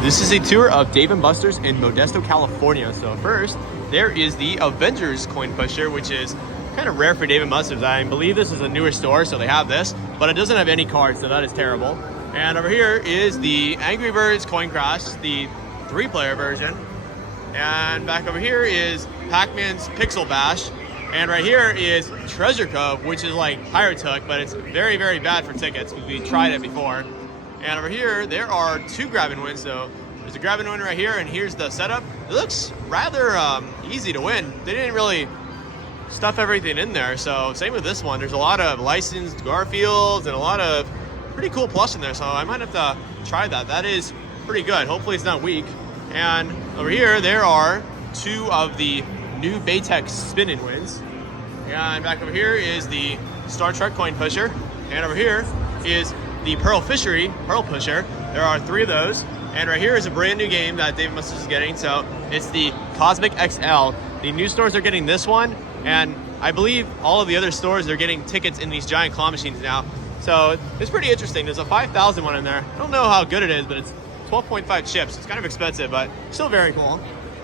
This is a tour of Dave & Buster's in Modesto, California. So first, there is the Avengers coin pusher, which is kind of rare for Dave & Buster's. I believe this is a newer store, so they have this, but it doesn't have any cards, so that is terrible. And over here is the Angry Birds Coin Crash, the 3-player version. And back over here is Pac-Man's Pixel Bash. And right here is Treasure Cove, which is like Pirate Hook, but it's very, very bad for tickets because we tried it before. And over here, there are 2 grab and wins. So there's a grab and win right here, and here's the setup. It looks rather easy to win. They didn't really stuff everything in there. So same with this one. There's a lot of licensed Garfields and a lot of pretty cool plush in there. So I might have to try that. That is pretty good. Hopefully it's not weak. And over here, there are 2 of the new Baytex spin-in wins. And back over here is the Star Trek coin pusher. And over here is the Pearl Fishery Pearl Pusher. There are 3 of those. And right here is a brand new game that Dave & Buster's is getting. So it's the Cosmic XL. The new stores are getting this one. And I believe all of the other stores are getting tickets in these giant claw machines now. So it's pretty interesting. There's a 5,000 one in there. I don't know how good it is, but it's 12.5 chips. It's kind of expensive, but still very cool.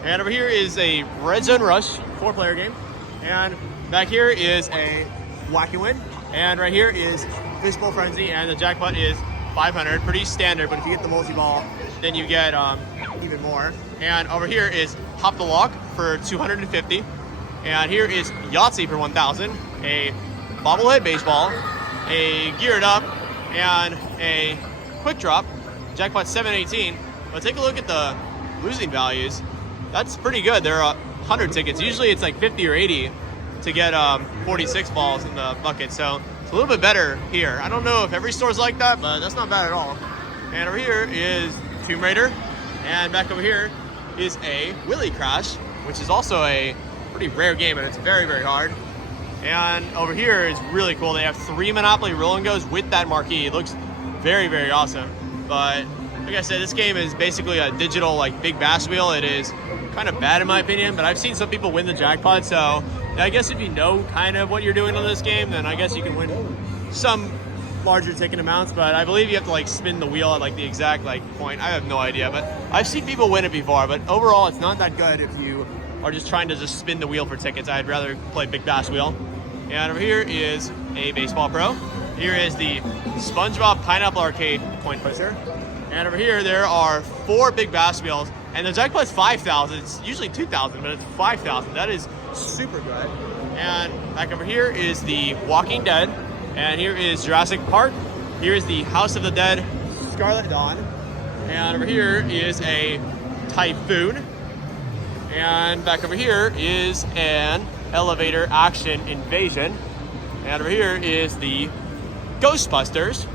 And over here is a Red Zone Rush 4-player game. And back here is a Wacky Win. And right here is Fishbowl Frenzy, and the jackpot is 500. Pretty standard, but if you get the multi-ball, then you get even more. And over here is Hop the Lock for 250. And here is Yahtzee for 1,000. A bobblehead baseball, a Geared Up, and a Quick Drop. Jackpot 718. But take a look at the losing values. That's pretty good. There are 100 tickets. Usually it's like 50 or 80 to get 46 balls in the bucket. So it's a little bit better here. I don't know if every store's like that, but that's not bad at all. And over here is Tomb Raider. And back over here is a Willy Crash, which is also a pretty rare game, and it's very, very hard. And over here is really cool. They have 3 Monopoly roll and goes with that marquee. It looks very, very awesome. But like I said, this game is basically a digital like big bass wheel. It is kind of bad in my opinion, but I've seen some people win the jackpot. So I guess if you know kind of what you're doing on this game, then I guess you can win some larger ticket amounts. But I believe you have to like spin the wheel at like the exact like point. I have no idea, but I've seen people win it before. But overall, it's not that good if you are just trying to just spin the wheel for tickets. I'd rather play big bass wheel. And over here is a Baseball Pro. Here is the SpongeBob Pineapple Arcade coin pusher. And over here, there are 4 big bass wheels. And the jackpot's 5,000. It's usually 2,000, but it's 5,000. That is super good. And back over here is the Walking Dead. And here is Jurassic Park. Here is the House of the Dead Scarlet Dawn. And over here is a Typhoon. And back over here is an Elevator Action Invasion. And over here is the Ghostbusters.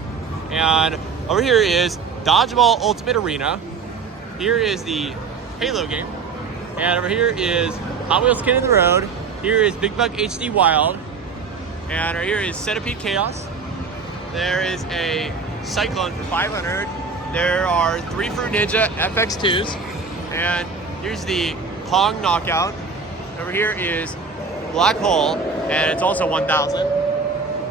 And over here is Dodgeball Ultimate Arena. Here is the Halo game. And over here is Hot Wheels Kid in the Road. Here is Big Bug HD Wild. And right here is Centipede Chaos. There is a Cyclone for 500. There are 3 Fruit Ninja FX2s. And here's the Pong Knockout. Over here is Black Hole, and it's also 1,000.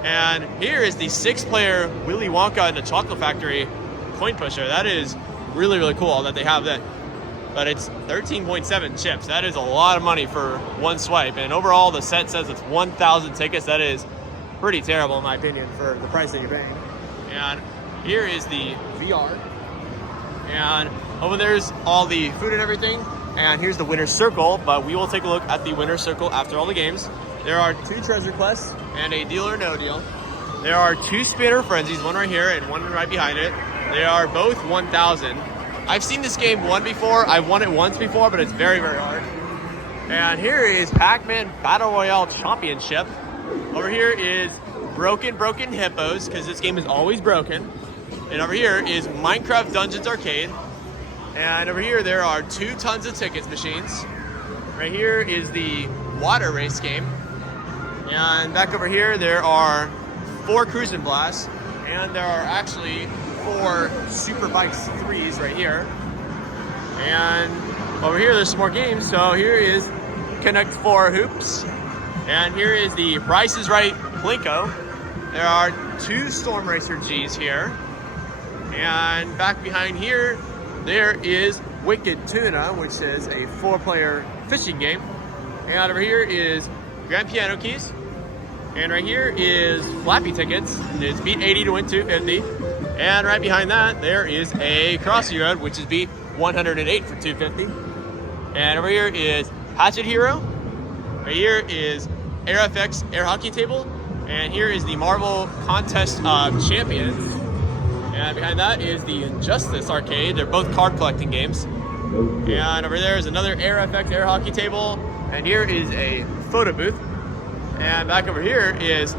And here is the 6-player Willy Wonka and the Chocolate Factory coin pusher. That is really, really cool that they have that. But it's 13.7 chips. That is a lot of money for one swipe. And overall, the set says it's 1,000 tickets. That is pretty terrible, in my opinion, for the price that you're paying. And here is the VR. And over there's all the food and everything. And here's the winner's circle, but we will take a look at the winner's circle after all the games. There are 2 treasure quests and a Deal or No Deal. There are 2 spinner frenzies, one right here and one right behind it. They are both 1,000. I've seen this game won before. I've won it once before, but it's very, very hard. And here is Pac-Man Battle Royale Championship. Over here is Broken Hippos, because this game is always broken. And over here is Minecraft Dungeons Arcade. And over here, there are 2 tons of tickets machines. Right here is the water race game. And back over here, there are 4 Cruisin' Blasts. And there are actually 4 Super Bikes 3s right here. And over here, there's some more games. So here is Connect 4 Hoops. And here is the Price is Right Plinko. There are 2 Storm Racer Gs here. And back behind here there is Wicked Tuna, which is a 4-player fishing game. And over here is Grand Piano Keys. And right here is Flappy Tickets. It's beat 80 to win 250. And right behind that, there is a Crossy Road, which is beat 108 for 250. And over here is Hatchet Hero. Right here is Air FX Air Hockey Table. And here is the Marvel Contest of Champions. And behind that is the Injustice Arcade. They're both card collecting games. And over there is another Air FX Air Hockey Table. And here is a photo booth. And back over here is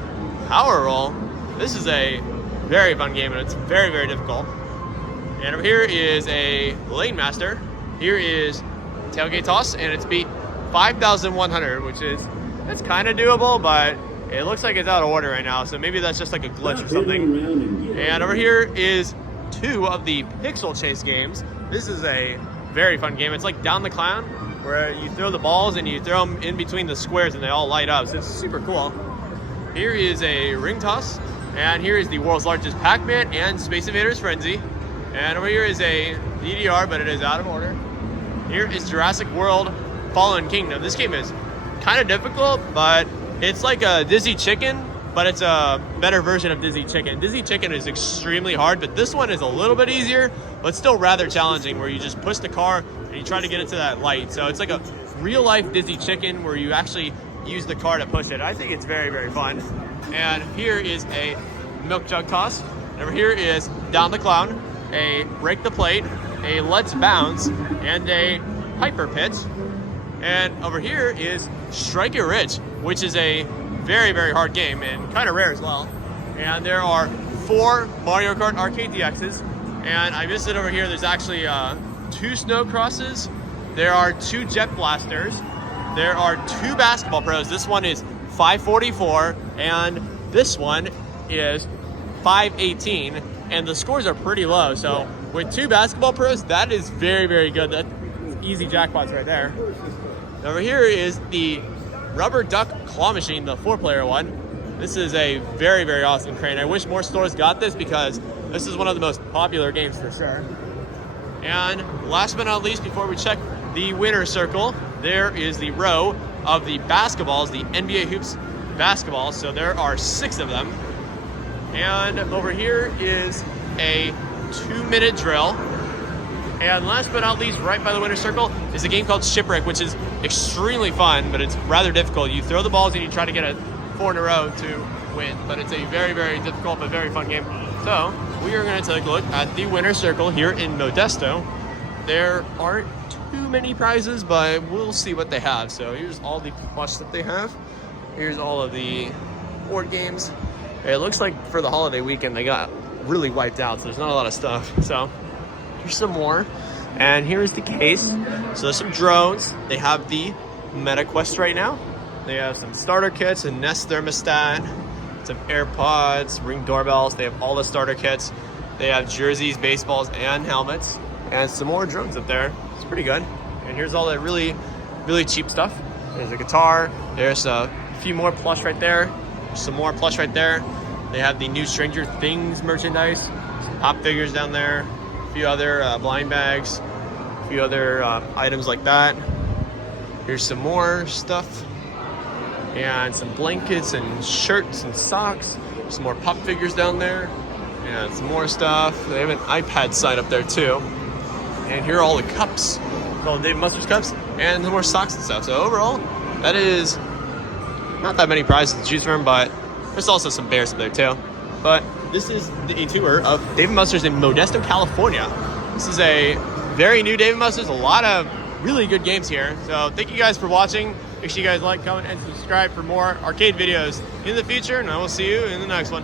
Power Roll. This is a very fun game, and it's very, very difficult. And over here is a Lane Master. Here is Tailgate Toss, and it's beat 5,100, which is, that's kind of doable, but it looks like it's out of order right now, so maybe that's just like a glitch or something. And over here is 2 of the Pixel Chase games. This is a very fun game. It's like Down the Clown, where you throw the balls and you throw them in between the squares and they all light up, so it's super cool. Here is a Ring Toss, and here is the world's largest Pac-Man and Space Invaders Frenzy. And over here is a DDR, but it is out of order. Here is Jurassic World Fallen Kingdom. This game is kind of difficult, but it's like a Dizzy Chicken, but it's a better version of Dizzy Chicken. Dizzy Chicken is extremely hard, but this one is a little bit easier, but still rather challenging, where you just push the car and you try to get it to that light. So it's like a real-life Dizzy Chicken where you actually use the car to push it. I think it's very, very fun. And here is a Milk Jug Toss. And over here is Down the Clown, a Break the Plate, a Let's Bounce, and a Hyper Pitch. And over here is Strike It Rich, which is a very, very hard game and kind of rare as well. And there are 4 Mario Kart Arcade DXs. And I missed it over here. There's actually 2 Snow Crosses. There are 2 Jet Blasters. There are 2 Basketball Pros. This one is 544, and this one is 518. And the scores are pretty low. So with 2 Basketball Pros, that is very, very good. That's easy jackpots right there. Over here is the Rubber Duck Claw Machine, the 4-player one. This is a very, very awesome crane. I wish more stores got this because this is one of the most popular games for sure. And last but not least, before we check the winner's circle, there is the row of the basketballs, the NBA Hoops basketballs. So there are 6 of them. And over here is a 2-minute drill. And last but not least, right by the winner's circle, is a game called Shipwreck, which is extremely fun, but it's rather difficult. You throw the balls and you try to get 4 in a row to win, but it's a very, very difficult but very fun game. So we are going to take a look at the winner's circle here in Modesto. There aren't too many prizes, but we'll see what they have. So here's all the plush that they have. Here's all of the board games. It looks like for the holiday weekend they got really wiped out, so there's not a lot of stuff. So here's some more. And here's the case. So there's some drones. They have the MetaQuest right now. They have some starter kits, a Nest thermostat, some AirPods, Ring doorbells. They have all the starter kits. They have jerseys, baseballs, and helmets. And some more drones up there. It's pretty good. And here's all that really, really cheap stuff. There's a guitar. There's a few more plush right there. There's some more plush right there. They have the new Stranger Things merchandise. Some pop figures down there. A few other blind bags. A few other items like that. Here's some more stuff. And some blankets and shirts and socks. Some more pop figures down there. And some more stuff. They have an iPad sign up there too. And here are all the cups. All the Dave & Buster's cups. And some more socks and stuff. So overall, that is not that many prizes to choose from, but there's also some bears up there too. But this is a tour of Dave & Buster's in Modesto, California. This is a very new Dave & Buster's. A lot of really good games here. So thank you guys for watching. Make sure you guys like, comment, and subscribe for more arcade videos in the future, and I will see you in the next one.